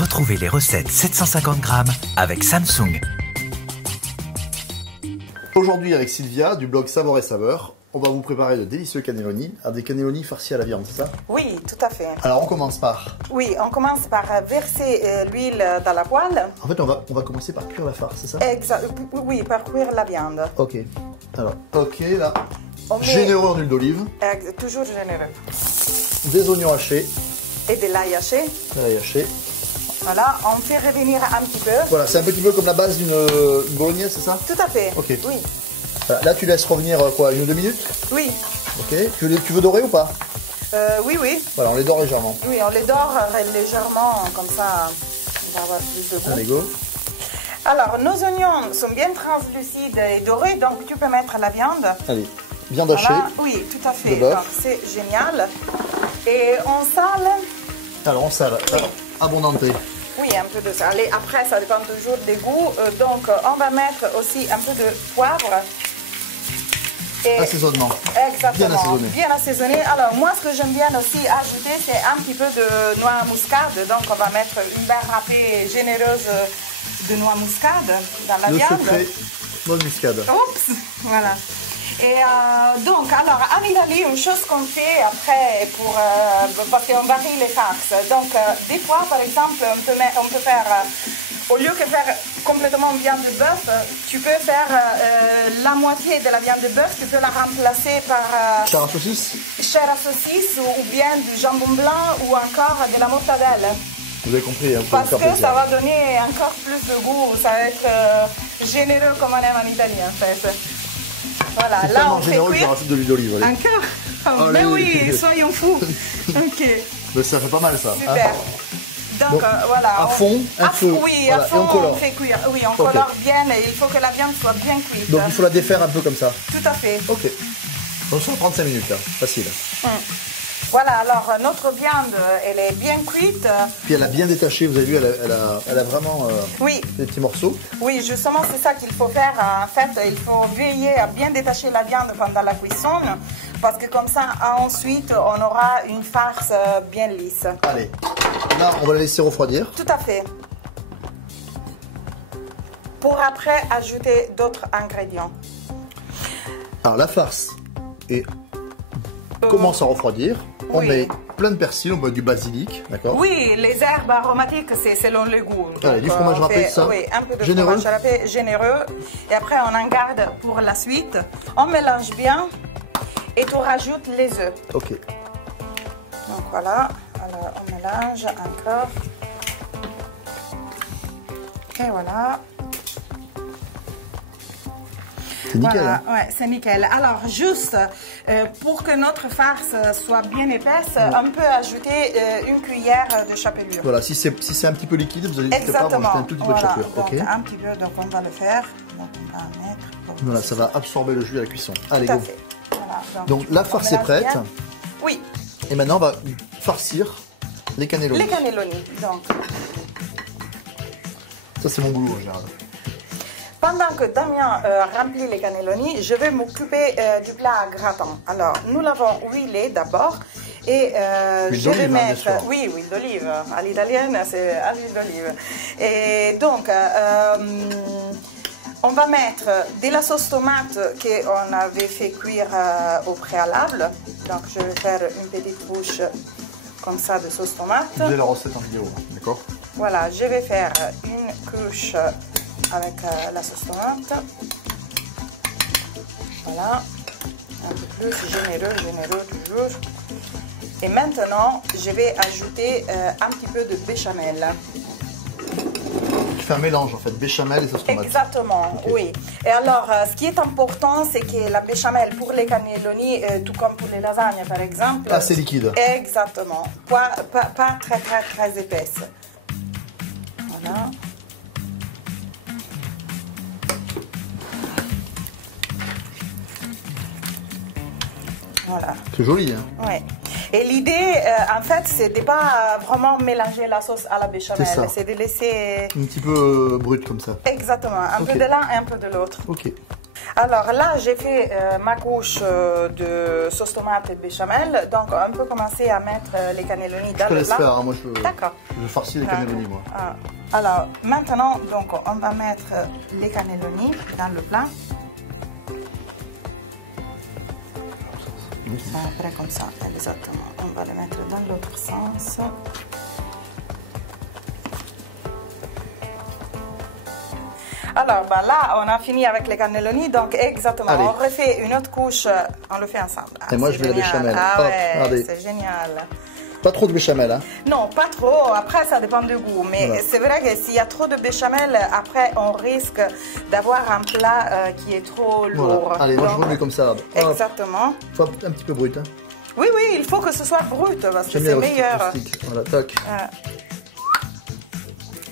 Retrouvez les recettes 750 grammes avec Samsung. Aujourd'hui avec Sylvia du blog Savoir et Saveur, on va vous préparer de délicieux cannelloni, des cannelloni farcis à la viande, c'est ça? Oui, tout à fait. Alors on commence par... Oui, on commence par verser l'huile dans la poêle. En fait on va commencer par cuire la farce, c'est ça? Exact. Oui, par cuire la viande. Ok. Alors, ok là, On généreux en huile d'olive, toujours généreux. des oignons hachés, Et de l'ail haché. de l'ail haché. Voilà, on fait revenir un petit peu. Voilà, c'est un petit peu comme la base d'une bolognaise, c'est ça? Tout à fait. Ok. Oui. Voilà, là tu laisses revenir quoi, 1 ou 2 minutes? Oui. Ok. Tu veux dorer ou pas? Oui, oui. Voilà, on les dore légèrement. Oui, on les dore légèrement, comme ça on va avoir plus de goût. Allez, go. Alors, nos oignons sont bien translucides et dorés, donc tu peux mettre la viande. Allez, viande hachée. Voilà. Oui, tout à fait. De bœuf. Donc, c'est génial. Et on sale. Alors on sale, abondante. Oui, un peu de sel. Et après, ça dépend toujours des goûts. Donc, on va mettre aussi un peu de poivre. Et Assaisonnement. exactement. Bien assaisonné. Bien assaisonné. Alors, moi, ce que j'aime bien aussi ajouter, c'est un petit peu de noix à muscade. Donc, on va mettre une barre râpée généreuse de noix à muscade dans la viande. Le secret, noix de muscade. Oups, voilà. Et donc, alors, en Italie, une chose qu'on fait après, parce qu'on varie les farces. Donc, des fois, par exemple, on peut faire, au lieu que faire complètement viande de bœuf, tu peux faire la moitié de la viande de bœuf, tu peux la remplacer par Chair à saucisse. chair à saucisse ou bien du jambon blanc ou encore de la mortadelle. Vous avez compris, hein, Parce faire que plaisir. ça va donner encore plus de goût, ça va être généreux comme on aime en Italie en fait. Voilà, C'est là tellement on fait généreux que cuire. je rajoute de l'huile d'olive. allez. Encore Allez. Mais oui, soyons fous. Ok, Mais ça fait pas mal ça. super. Hein. Donc Bon, voilà. à fond, un feu. Oui, Voilà, à et fond, on colore. on fait cuire. Oui, on Ok. colore bien et il faut que la viande soit bien cuite. Donc il faut la défaire un peu comme ça. Tout à fait. Ok. Donc ça 35 minutes là, facile. Voilà, alors notre viande, elle est bien cuite. Puis elle a bien détaché, vous avez vu, elle a vraiment Oui. des petits morceaux. Oui, justement, c'est ça qu'il faut faire. En fait, il faut veiller à bien détacher la viande pendant la cuisson, parce que comme ça, ensuite, on aura une farce bien lisse. Allez, là on va la laisser refroidir. Tout à fait. Pour après ajouter d'autres ingrédients. Alors la farce commence à refroidir. On Oui. met plein de persil, on met du basilic, d'accord? Oui, les herbes aromatiques, c'est selon le goût. Allez, Donc, du fromage on râpé, fait, ça. Oui, un peu de Généreux. fromage râpé généreux. Et après, on en garde pour la suite. On mélange bien et on rajoute les œufs. Ok. Donc voilà, alors on mélange encore. Et voilà. C'est nickel. Voilà, Hein. ouais, c'est nickel. Alors juste pour que notre farce soit bien épaisse, on peut ajouter une cuillère de chapelure. Voilà, si c'est un petit peu liquide, vous allez juste pas rajouter Exactement. un tout petit peu de Voilà, chapelure. donc Ok. un petit peu, donc on va le faire. Donc on va mettre. Voilà, ça va absorber le jus à la cuisson. Allez, Tout à go. fait. Voilà, Donc la on farce est mélange prête. bien. Oui, Et maintenant, on va farcir les cannelloni. les cannelloni. Donc, Ça, c'est mon boulot, en général. pendant que Damien remplit les cannelloni, je vais m'occuper du plat gratin. Alors, nous l'avons huilé d'abord et Huile je vais d'olive, hein, bien mettre... sûr. Oui, huile d'olive. À l'italienne, c'est à l'huile d'olive. Et donc, on va mettre de la sauce tomate qu'on avait fait cuire au préalable. Donc, je vais faire une petite couche comme ça de sauce tomate. Vous avez la recette en vidéo, d'accord? Voilà, je vais faire une couche avec la sauce tomate. Voilà, un peu plus généreux toujours. Et maintenant, je vais ajouter un petit peu de béchamel. Tu fais un mélange, en fait, béchamel et sauce tomate. Exactement, Ok. oui. Et alors, ce qui est important, c'est que la béchamel pour les cannelloni, tout comme pour les lasagnes par exemple... Assez liquide. Exactement, pas très épaisse. Voilà. Voilà. C'est joli, hein? Ouais. Et l'idée, en fait, c'est de pas vraiment mélanger la sauce à la béchamel. C'est ça. C'est de laisser... Un petit peu brut comme ça. Exactement, un Ok. peu de l'un et un peu de l'autre. Ok. Alors là, j'ai fait ma couche de sauce tomate et béchamel. Donc, on peut commencer à mettre les cannelloni dans Je te le laisse plat. faire, hein, moi je D'accord. farcis les cannelloni moi. Alors, maintenant, donc, on va mettre les cannelloni dans le plat. Après, comme ça, exactement. On va les mettre dans l'autre sens. Alors, bah, là, on a fini avec les cannelloni, donc exactement. Allez. On refait une autre couche, on le fait ensemble. Et moi, c'est je mets la génial. béchamel. Ah Hop, ouais, regardez. c'est génial. Pas trop de béchamel, hein. Non, pas trop. Après, ça dépend du goût. Mais Voilà. c'est vrai que s'il y a trop de béchamel, après, on risque d'avoir un plat qui est trop lourd. Voilà. Allez, moi je Donc, remue comme ça. Hop. exactement. Faut un petit peu brut, hein. Oui, oui, il faut que ce soit brut parce que J'aime c'est bien meilleur. rustique. Voilà, toc.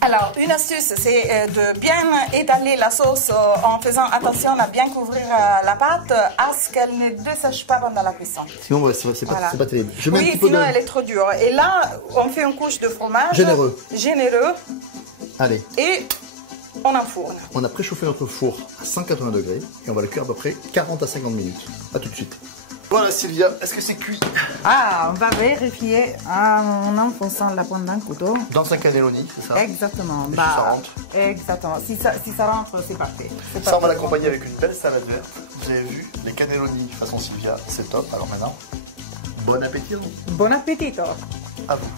Alors, une astuce, c'est de bien étaler la sauce en faisant attention à bien couvrir la pâte à ce qu'elle ne dessèche pas pendant la cuisson. Sinon, ouais, c'est Voilà. pas terrible. Je mets un Oui, petit peu sinon de... elle est trop dure. Et là, on fait une couche de fromage. Généreux. Généreux. Allez, Et on enfourne. on a préchauffé notre four à 180 degrés et on va le cuire à peu près 40 à 50 minutes. A tout de suite. Voilà Sylvia, est-ce que c'est cuit? Ah, on va vérifier en enfonçant la pointe d'un couteau. Dans un cannelloni, c'est ça? Exactement. Et si ça rentre? Exactement. Si ça rentre, c'est parfait. C'est Ça, on va parfait. l'accompagner avec une belle salade verte. Vous avez vu, les cannelloni façon Sylvia, c'est top. Alors maintenant, bon appétit Bon appétit. à vous.